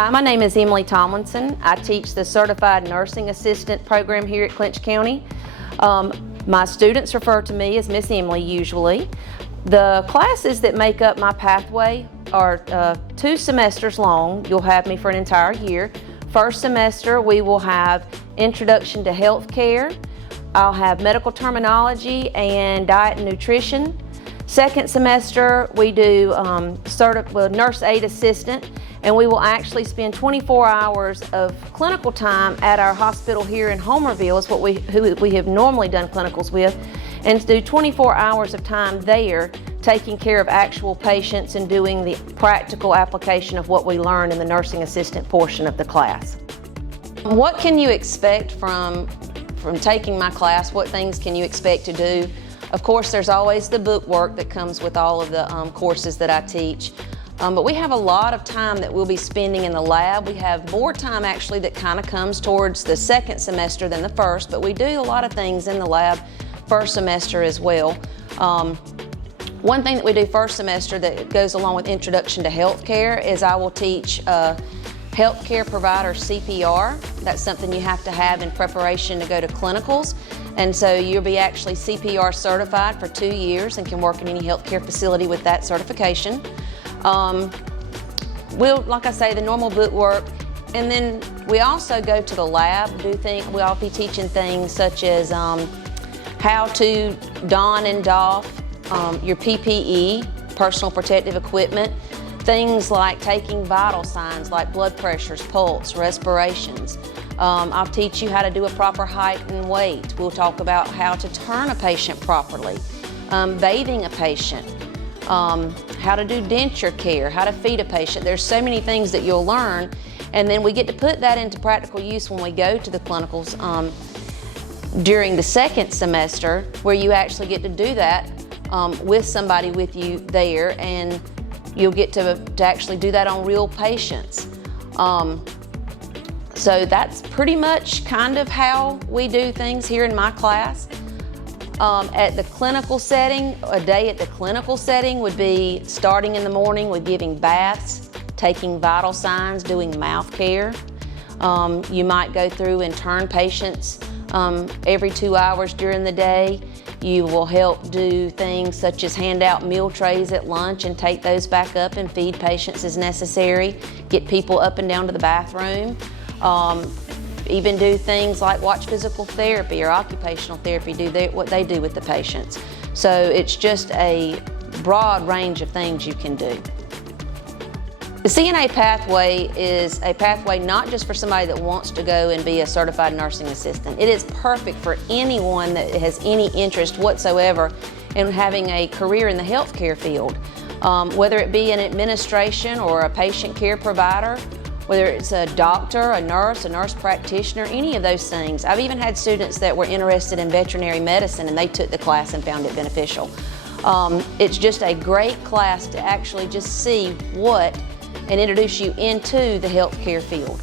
Hi, my name is Emily Tomlinson. I teach the Certified Nursing Assistant program here at Clinch County. My students refer to me as Miss Emily usually. The classes that make up my pathway are 2 semesters long. You'll have me for an entire year. First semester we will have Introduction to Healthcare. I'll have Medical Terminology and Diet and Nutrition. Second semester we do Nurse Aid Assistant, and we will actually spend 24 hours of clinical time at our hospital here in Homerville, is who we have normally done clinicals with, and do 24 hours of time there taking care of actual patients and doing the practical application of what we learned in the nursing assistant portion of the class. What can you expect from taking my class? What things can you expect to do? Of course, there's always the book work that comes with all of the courses that I teach. But we have a lot of time that we'll be spending in the lab. We have more time actually that kind of comes towards the second semester than the first, but we do a lot of things in the lab first semester as well. One thing that we do first semester that goes along with Introduction to Healthcare is I will teach healthcare provider CPR. That's something you have to have in preparation to go to clinicals. And so you'll be actually CPR certified for 2 years and can work in any healthcare facility with that certification. Like I say, the normal book work, and then we also go to the lab, we'll be teaching things such as how to don and doff your PPE, personal protective equipment, things like taking vital signs like blood pressures, pulse, respirations. I'll teach you how to do a proper height and weight. We'll talk about how to turn a patient properly, bathing a patient, how to do denture care, how to feed a patient. There's so many things that you'll learn, and then we get to put that into practical use when we go to the clinicals during the second semester, where you actually get to do that with somebody with you there, and you'll get to actually do that on real patients. So that's pretty much kind of how we do things here in my class. At the clinical setting, a day at the clinical setting would be starting in the morning with giving baths, taking vital signs, doing mouth care. You might go through and turn patients every 2 hours during the day. You will help do things such as hand out meal trays at lunch and take those back up and feed patients as necessary, get people up and down to the bathroom. Even do things like watch physical therapy or occupational therapy, what they do with the patients. So it's just a broad range of things you can do. The CNA Pathway is a pathway not just for somebody that wants to go and be a certified nursing assistant. It is perfect for anyone that has any interest whatsoever in having a career in the healthcare field, whether it be in administration or a patient care provider, whether it's a doctor, a nurse practitioner, any of those things. I've even had students that were interested in veterinary medicine and they took the class and found it beneficial. It's just a great class to actually just see and introduce you into the healthcare field.